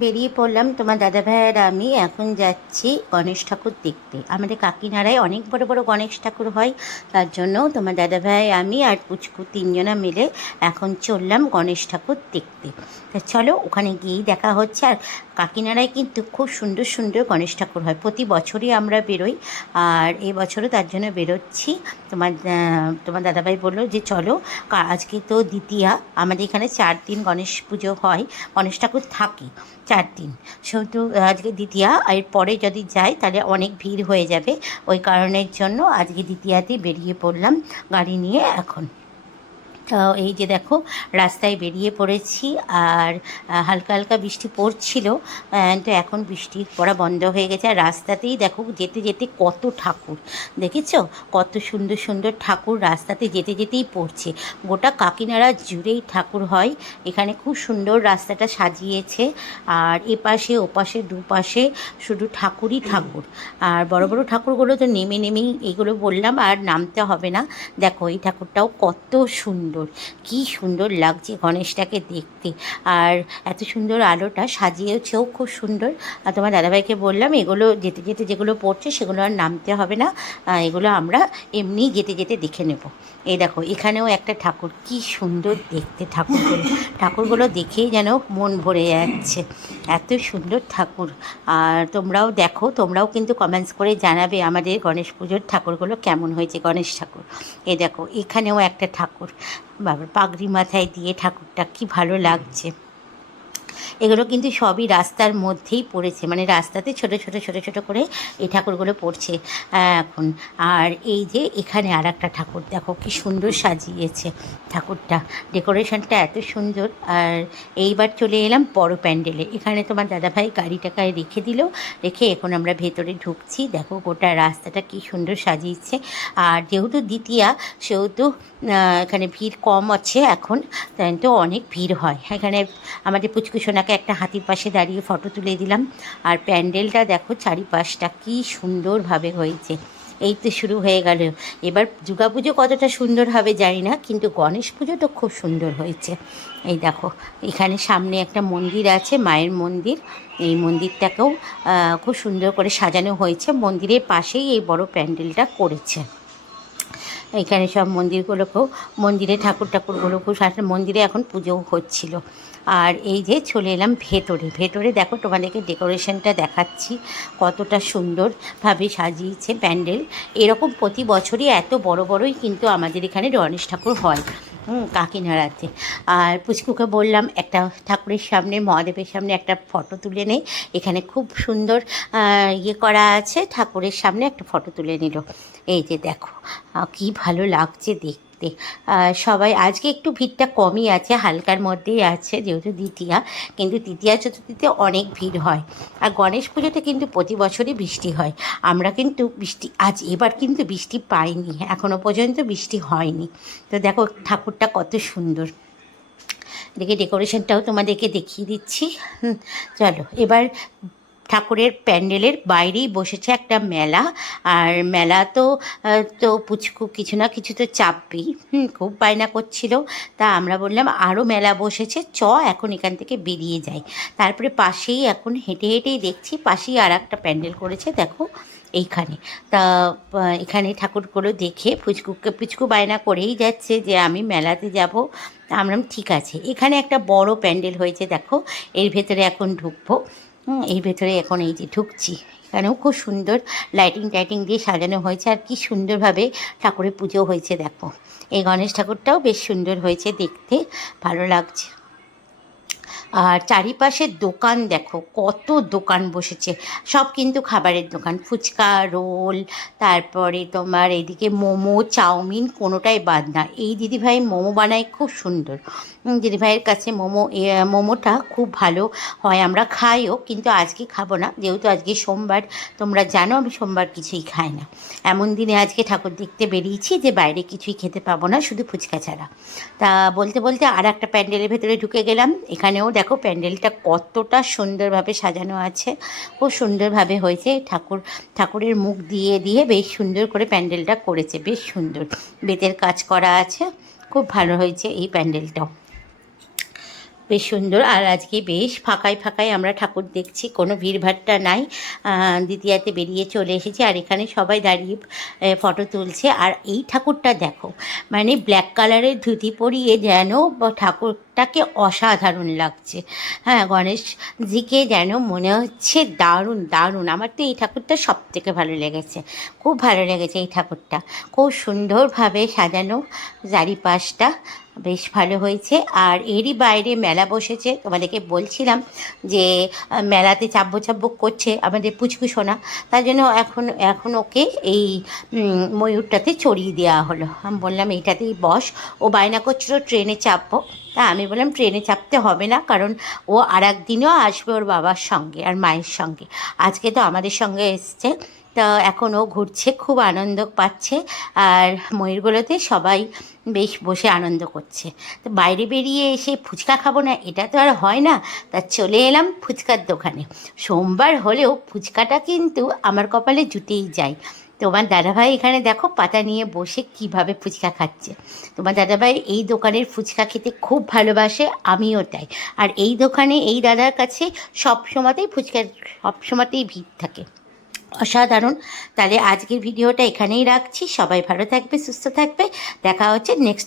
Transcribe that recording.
বেরিয়ে পড়লাম তোমার দাদা ভাইয়ের আমি। এখন যাচ্ছি গণেশ ঠাকুর দেখতে। আমাদের কাকিনাড়ায় অনেক বড় বড় গণেশ ঠাকুর হয়, তার জন্য তোমার দাদা ভাই, আমি আর পুচকু তিনজনা মিলে এখন চললাম গণেশ ঠাকুর দেখতে। তা চলো, ওখানে গিয়েই দেখা হচ্ছে। আর কাকিনাড়ায় কিন্তু খুব সুন্দর সুন্দর গণেশ ঠাকুর হয়। প্রতি বছরই আমরা বেরোই, আর এই বছরও তার জন্য বেরোচ্ছি। তোমার তোমার দাদাভাই বলল যে, চলো আজকে তো দ্বিতীয়া। আমাদের এখানে চার দিন গণেশ পুজো হয়, গণেশ ঠাকুর থাকে। চার দিন। শুধু আজকে দ্বিতীয়া এর পরে যদি যাই, তাহলে অনেক ভিড় হয়ে যাবে। ওই কারণের জন্য আজকে দ্বিতীয়াতে বেরিয়ে পড়লাম গাড়ি নিয়ে এখন। এই যে দেখো, রাস্তায় বেরিয়ে পড়েছি আর হালকা হালকা বৃষ্টি পড়ছিল তো এখন বৃষ্টির পড়া বন্ধ হয়ে গেছে। আর রাস্তাতেই দেখো, যেতে যেতে কত ঠাকুর, দেখেছ? কত সুন্দর সুন্দর ঠাকুর রাস্তাতে যেতে যেতেই পড়ছে। গোটা কাকিনাড়া জুড়েই ঠাকুর হয়। এখানে খুব সুন্দর রাস্তাটা সাজিয়েছে। আর এপাশে, ওপাশে, দুপাশে শুধু ঠাকুরই ঠাকুর। আর বড় বড় ঠাকুরগুলো তো নেমে নেমেই এগুলো বললাম, আর নামতে হবে না। দেখো, এই ঠাকুরটাও কত সুন্দর। কি সুন্দর লাগছে গণেশটাকে দেখতে। আর এত সুন্দর আলোটা সাজিয়েছেও খুব সুন্দর। আর তোমার দাদাভাইকে বললাম, এগুলো যেতে যেতে যেগুলো পড়ছে সেগুলো আর নামতে হবে না। এগুলো আমরা এমনি যেতে যেতে দেখে নেব। এই দেখো, এখানেও একটা ঠাকুর। কি সুন্দর দেখতে ঠাকুরগুলো। ঠাকুরগুলো দেখেই যেন মন ভরে যাচ্ছে। এত সুন্দর ঠাকুর। আর তোমরাও দেখো, তোমরাও কিন্তু কমেন্টস করে জানাবে আমাদের গণেশ পুজোর ঠাকুরগুলো কেমন হয়েছে গণেশ ঠাকুর। এই দেখো, এখানেও একটা ঠাকুর। বাবার পাগড়ি মাথায় দিয়ে ঠাকুরটা কি ভালো লাগছে। এগুলো কিন্তু সবই রাস্তার মধ্যেই পড়েছে। মানে রাস্তাতে ছোট ছোট ছোট ছোট করে এই ঠাকুরগুলো পড়ছে। এখন আর এই যে এখানে আর একটা ঠাকুর, দেখো কি সুন্দর সাজিয়েছে ঠাকুরটা। ডেকোরেশনটা এত সুন্দর। আর এইবার চলে এলাম বড় প্যান্ডেলে। এখানে তোমার দাদাভাই গাড়িটাকে রেখে দিল। রেখে এখন আমরা ভেতরে ঢুকছি। দেখো গোটা রাস্তাটা কি সুন্দর সাজিয়েছে। আর যেহেতু দ্বিতীয়া, সেহেতু এখানে ভিড় কম আছে এখন, তাই তো অনেক ভিড় হয়। এখানে আমাদের পুচকুসোনাকে একটা হাতির পাশে দাঁড়িয়ে ফটো তুলে দিলাম। আর প্যান্ডেলটা দেখো চারিপাশটা কি সুন্দরভাবে হয়েছে। এই তো শুরু হয়ে গেল। এবার দুর্গাপুজো কতটা সুন্দর হবে জানি না, কিন্তু গণেশ পুজো তো খুব সুন্দর হয়েছে। এই দেখো, এখানে সামনে একটা মন্দির আছে, মায়ের মন্দির। এই মন্দিরটাকেও খুব সুন্দর করে সাজানো হয়েছে। মন্দিরের পাশেই এই বড় প্যান্ডেলটা করেছে। এখানে সব মন্দিরগুলোকেও মন্দিরে ঠাকুর ঠাকুরগুলোকেও সাথে মন্দিরে এখন পুজো হচ্ছিল। আর এই যে চলে এলাম ভেতরে ভেতরে দেখো তোমাদেরকে ডেকোরেশনটা দেখাচ্ছি, কতটা সুন্দরভাবে সাজিয়েছে প্যান্ডেল। এরকম প্রতি বছরই এত বড় বড়ই কিন্তু আমাদের এখানে রণেশ ঠাকুর হয়। হুম কাকিনাড়াতে আর পুচকুকে বললাম, একটা ঠাকুরের সামনে, মহাদেবের সামনে একটা ফটো তুলে নেই এখানে খুব সুন্দর ইয়ে করা আছে। ঠাকুরের সামনে একটা ফটো তুলে নিল। এই যে দেখো কি ভালো লাগছে দেখতে। আহ, সবাই আজকে একটু ভিড়টা কমই আছে হালকার মধ্যেই আছে যেহেতু দ্বিতীয়া কিন্তু তৃতীয়া চতুর্থীতে অনেক ভিড় হয়। আর গণেশ পুজোতে কিন্তু প্রতি বছরই বৃষ্টি হয়। আমরা কিন্তু বৃষ্টি আজ এবার কিন্তু বৃষ্টি পাইনি এখনও পর্যন্ত বৃষ্টি হয়নি। তো দেখো ঠাকুরটা কত সুন্দর। দেখে ডেকোরেশনটাও তোমাদেরকে দেখিয়ে দিচ্ছি। চলো এবার ঠাকুরের প্যান্ডেলের বাইরেই বসেছে একটা মেলা। আর মেলা তো তো পুচকু কিছু না কিছু তো চাপবি। হুম, খুব বায়না করছিল। তা আমরা বললাম আরও মেলা বসেছে, চ, এখন এখান থেকে বেরিয়ে যাই। তারপরে পাশেই এখন হেঁটে হেঁটেই দেখছি, পাশেই আর একটা প্যান্ডেল করেছে, দেখো, এইখানে। তা এখানে ঠাকুরগুলো দেখে পুচকুকে, পুচকু বায়না করেই যাচ্ছে যে আমি মেলাতে যাব। আমরা ঠিক আছে। এখানে একটা বড় প্যান্ডেল হয়েছে, দেখো, এর ভেতরে এখন ঢুকবো। এই ভেতরে এখন এই যে ঢুকছি। এখানেও খুব সুন্দর লাইটিং টাইটিং দিয়ে সাজানো হয়েছে আর কি সুন্দরভাবে ঠাকুরের পুজো হয়েছে, দেখো। এই গণেশ ঠাকুরটাও বেশ সুন্দর হয়েছে দেখতে, ভালো লাগছে। আর চারিপাশের দোকান দেখো, কত দোকান বসেছে। সব কিন্তু খাবারের দোকান। ফুচকা, রোল, তারপরে তোমার এদিকে মোমো, চাউমিন কোনোটাই বাদ না। এই দিদিভাই মোমো বানায় খুব সুন্দর। দিদিভাইয়ের কাছে মোমো মোমোটা খুব ভালো হয়। আমরা খাইও, কিন্তু আজকে খাব না। যেহেতু আজকে সোমবার, তোমরা জানো আমি সোমবার কিছুই খাই না। এমন দিনে আজকে ঠাকুর দেখতে বেরিয়েছি যে বাইরে কিছুই খেতে পাবো না, শুধু ফুচকা ছাড়া। তা বলতে বলতে আর একটা প্যান্ডেলের ভেতরে ঢুকে গেলাম। এখানেও দেখো প্যান্ডেলটা কতটা সুন্দরভাবে সাজানো আছে। খুব সুন্দরভাবে হয়েছে। ঠাকুর, ঠাকুরের মুখ দিয়ে দিয়ে বেশ সুন্দর করে প্যান্ডেলটা করেছে। বেশ সুন্দর। বেতের কাজ করা আছে। খুব ভালো হয়েছে এই প্যান্ডেলটাও। বেশ সুন্দর। আর আজকে বেশ ফাঁকায় ফাঁকায় আমরা ঠাকুর দেখছি। কোনো ভিড়ভাট্টা নাই। দ্বিতীয়াতে বেরিয়ে চলে এসেছি। আর এখানে সবাই দাঁড়িয়ে ফটো তুলছে। আর এই ঠাকুরটা দেখো মানে ব্ল্যাক কালারের ধুতি পরিয়ে যেন ব- ঠাকুরটাকে অসাধারণ লাগছে। হ্যাঁ গণেশজিকে যেন মনে হচ্ছে দারুণ দারুণ। আমার তো এই ঠাকুরটা সব থেকে ভালো লেগেছে। খুব ভালো লেগেছে এই ঠাকুরটা। খুব সুন্দরভাবে সাজানো চারিপাশটা বেশ ভালো হয়েছে। আর এরই বাইরে মেলা বসেছে। তোমাদেরকে বলছিলাম যে মেলাতে চাব্বো চাব্বো করছে আমাদের পুচকু সোনা। তার জন্য এখন এখন ওকে এই ময়ূরটাতে চড়িয়ে দেওয়া হলো। আমি বললাম, এইটাতেই বস। ও বায়না করছিল, ট্রেনে চাপবো। তা আমি বললাম, ট্রেনে চাপতে হবে না, কারণ ও আর একদিনও আসবে ওর বাবার সঙ্গে আর মায়ের সঙ্গে। আজকে তো আমাদের সঙ্গে এসছে, তা এখন ও ঘুরছে, খুব আনন্দ পাচ্ছে, আর ময়ূরগুলোতে সবাই বেশ বসে আনন্দ করছে। তো বাইরে বেরিয়ে এসে ফুচকা খাব না, এটা তো আর হয় না, তা চলে এলাম ফুচকার দোকানে। সোমবার হলেও ফুচকাটা কিন্তু আমার কপালে জুটেই যায়। তোমার দাদাভাই এখানে দেখো পাতা নিয়ে বসে কীভাবে ফুচকা খাচ্ছে। তোমার দাদাভাই এই দোকানের ফুচকা খেতে খুব ভালোবাসে, আমিও তাই। আর এই দোকানে এই দাদার কাছে সব সময়তেই ফুচকার সব সময়তেই ভিড় থাকে। অসাধারণ। তাহলে আজকের ভিডিওটা এখানেই রাখছি। সবাই ভালো থাকবে, সুস্থ থাকবে। দেখা হচ্ছে নেক্সট